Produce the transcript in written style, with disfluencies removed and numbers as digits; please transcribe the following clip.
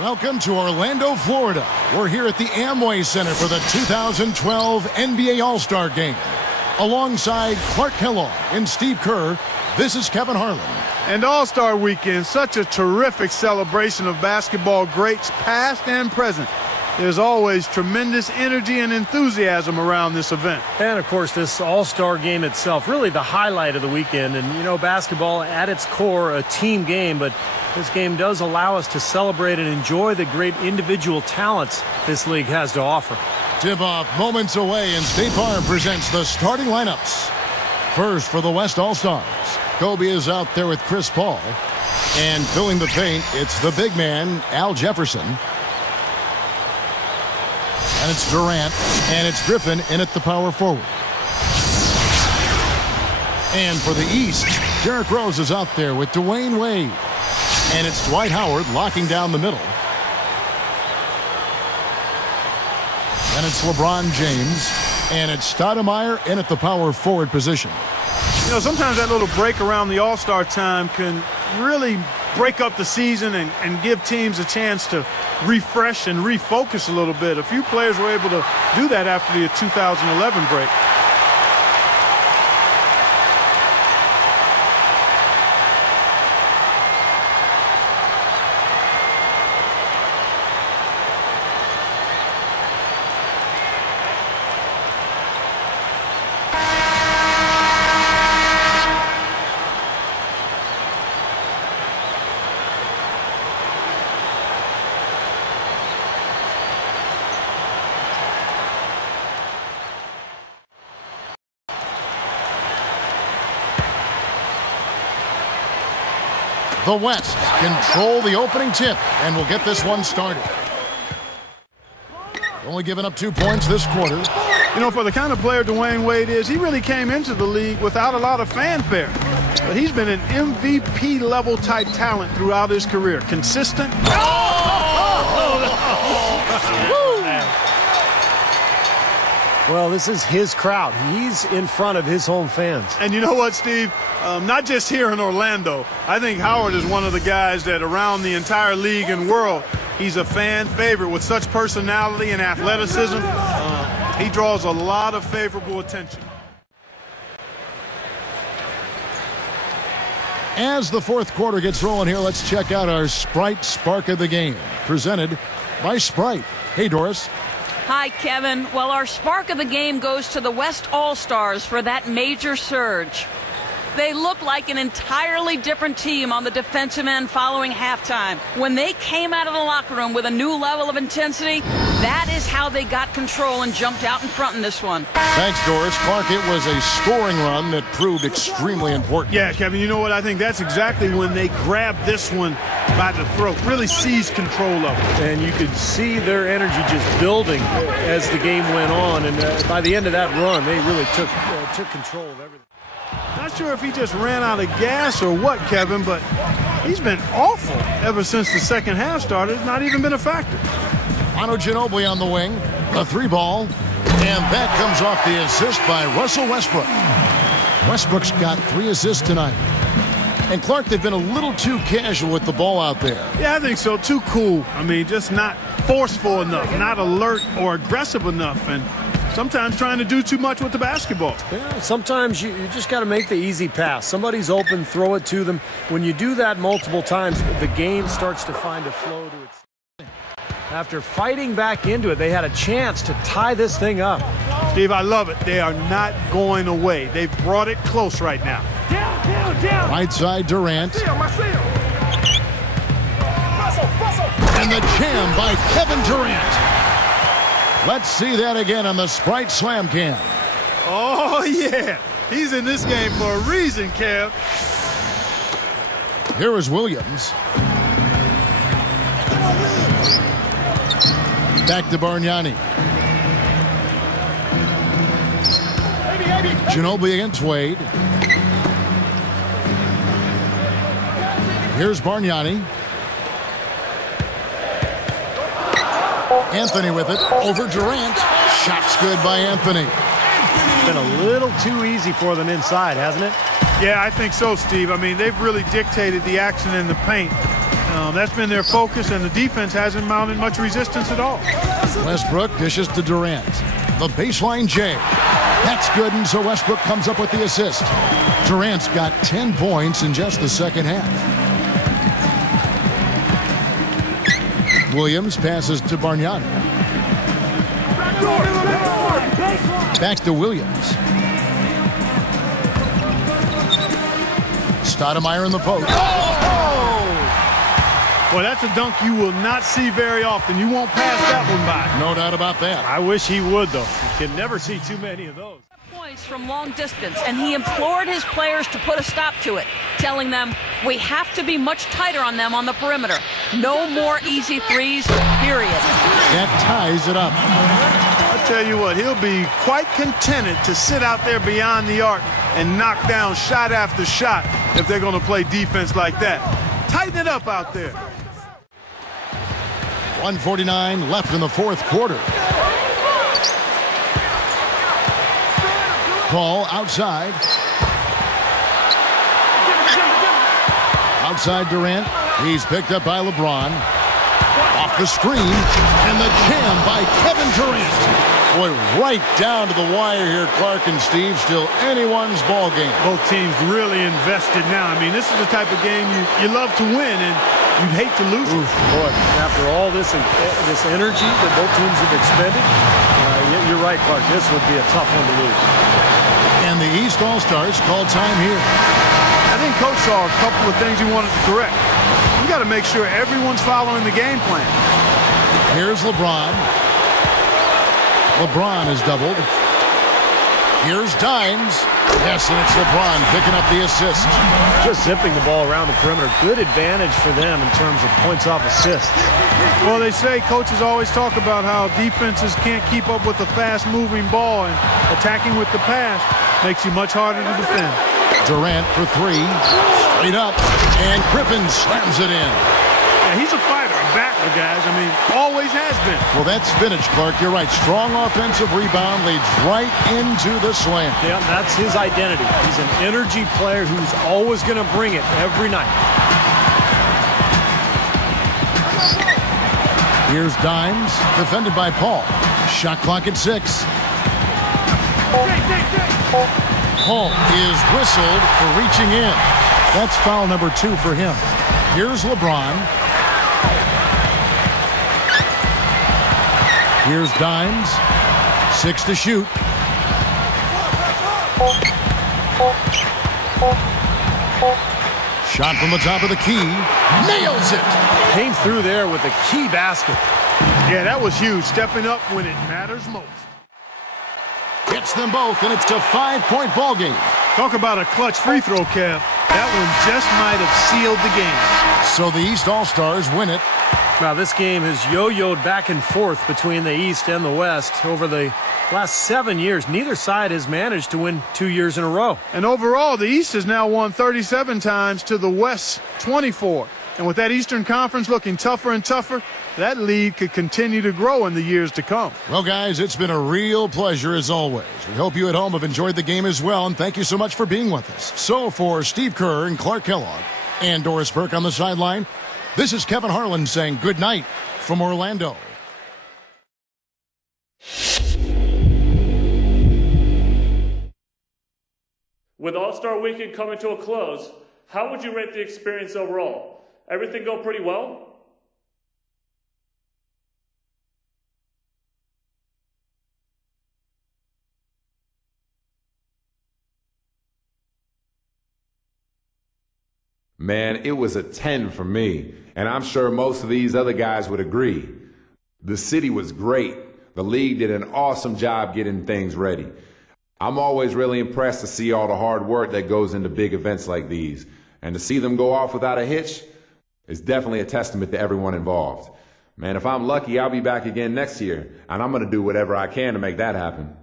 Welcome to Orlando, Florida. We're here at the Amway Center for the 2012 NBA All-Star Game. Alongside Clark Kellogg and Steve Kerr, this is Kevin Harlan. And All-Star Weekend, such a terrific celebration of basketball greats past and present. There's always tremendous energy and enthusiasm around this event. And, of course, this All-Star Game itself, really the highlight of the weekend. And, you know, basketball at its core, a team game, but this game does allow us to celebrate and enjoy the great individual talents this league has to offer. Tip-off moments away, and State Farm presents the starting lineups. First for the West All-Stars, Kobe is out there with Chris Paul. And filling the paint, it's the big man, Al Jefferson. And it's Durant, and it's Griffin in at the power forward. And for the East, Derrick Rose is out there with Dwayne Wade. And it's Dwight Howard locking down the middle. And it's LeBron James. And it's Stoudemire in at the power forward position. You know, sometimes that little break around the All-Star time can really break up the season and give teams a chance to refresh and refocus a little bit. A few players were able to do that after the 2011 break. The West control the opening tip, and we'll get this one started. Only giving up 2 points this quarter. You know, for the kind of player Dwayne Wade is, he really came into the league without a lot of fanfare. But he's been an MVP-level type talent throughout his career. Consistent. Well, this is his crowd. He's in front of his home fans. And you know what, Steve? Not just here in Orlando. I think Howard is one of the guys that around the entire league and world, he's a fan favorite with such personality and athleticism. He draws a lot of favorable attention. As the fourth quarter gets rolling here, let's check out our Sprite Spark of the Game, presented by Sprite. Hey, Doris. Hi, Kevin. Well, our spark of the game goes to the West All-Stars for that major surge. They look like an entirely different team on the defensive end following halftime. When they came out of the locker room with a new level of intensity, that is how they got control and jumped out in front in this one. Thanks, Doris. Clark, it was a scoring run that proved extremely important. Yeah, Kevin, you know what? I think that's exactly when they grabbed this one by the throat, really seized control of it. And you could see their energy just building as the game went on. And by the end of that run, they really took control of everything. Not sure if he just ran out of gas or what, Kevin, but he's been awful ever since the second half started. Not even been a factor. Manu Ginobili on the wing, a 3-ball, and that comes off the assist by Russell Westbrook. Westbrook's got 3 assists tonight. And Clark, they've been a little too casual with the ball out there. Yeah, I think so. Too cool. I mean, just not forceful enough, not alert or aggressive enough, and sometimes trying to do too much with the basketball. Yeah, sometimes you just got to make the easy pass. Somebody's open, throw it to them. When you do that multiple times, the game starts to find a flow to its thing. After fighting back into it, they had a chance to tie this thing up. Steve, I love it. They are not going away. They've brought it close right now. Down. Right side, Durant. And the jam by Kevin Durant. Let's see that again on the Sprite Slam Cam. Oh, yeah. He's in this game for a reason, Kev. Here is Williams. Back to Bargnani. Ginobili against Wade. Here's Bargnani. Anthony with it over Durant. Shot's good by Anthony. It's been a little too easy for them inside, hasn't it? Yeah, I think so, Steve. I mean, they've really dictated the action in the paint. That's been their focus, and the defense hasn't mounted much resistance at all. Westbrook dishes to Durant. The baseline J. That's good, and so Westbrook comes up with the assist. Durant's got 10 points in just the second half. Williams passes to Bargnani. Back to Williams. Stoudemire in the post. Boy, that's a dunk you will not see very often. You won't pass that one by. No doubt about that. I wish he would, though. You can never see too many of those. Points from long distance, and he implored his players to put a stop to it, telling them, we have to be much tighter on them on the perimeter. No more easy threes, period. That ties it up. I'll tell you what, he'll be quite contented to sit out there beyond the arc and knock down shot after shot if they're going to play defense like that. Tighten it up out there. 1:49 left in the fourth quarter. Paul outside. Outside Durant. He's picked up by LeBron. Off the screen. And the jam by Kevin Durant. Boy, right down to the wire here, Clark and Steve. Still anyone's ball game. Both teams really invested now. I mean, this is the type of game you love to win, and you'd hate to lose it. Boy, after all this energy that both teams have expended, you're right, Clark. This would be a tough one to lose. And the East All-Stars called time here. I think Coach saw a couple of things he wanted to correct. You got to make sure everyone's following the game plan. Here's LeBron. LeBron is doubled. Here's Dimes. Yes, and it's LeBron picking up the assist. Just zipping the ball around the perimeter. Good advantage for them in terms of points off assists. Well, they say coaches always talk about how defenses can't keep up with the fast-moving ball, and attacking with the pass makes you much harder to defend. Durant for three. Straight up. And Griffin slams it in. Yeah, he's a fighter, a battler, guys. I mean, always has been. Well, that's vintage, Clark. You're right. Strong offensive rebound leads right into the slam. Yeah, that's his identity. He's an energy player who's always going to bring it every night. Here's Dimes, defended by Paul. Shot clock at 6. Paul is whistled for reaching in. That's foul number 2 for him. Here's LeBron. Here's Dimes. 6 to shoot. Shot from the top of the key. Nails it. Came through there with a key basket. Yeah, that was huge. Stepping up when it matters most. Gets them both, and it's a 5-point ball game. Talk about a clutch free throw, Kev. That one just might have sealed the game. So the East All-Stars win it. Now, this game has yo-yoed back and forth between the East and the West over the last 7 years. Neither side has managed to win 2 years in a row. And overall, the East has now won 37 times to the West 24. And with that Eastern Conference looking tougher and tougher, that lead could continue to grow in the years to come. Well, guys, it's been a real pleasure as always. We hope you at home have enjoyed the game as well, and thank you so much for being with us. So for Steve Kerr and Clark Kellogg and Doris Burke on the sideline, this is Kevin Harlan saying good night from Orlando. With All-Star Weekend coming to a close, how would you rate the experience overall? Everything go pretty well? Man, it was a 10 for me, and I'm sure most of these other guys would agree. The city was great. The league did an awesome job getting things ready. I'm always really impressed to see all the hard work that goes into big events like these, and to see them go off without a hitch is definitely a testament to everyone involved. Man, if I'm lucky, I'll be back again next year, and I'm going to do whatever I can to make that happen.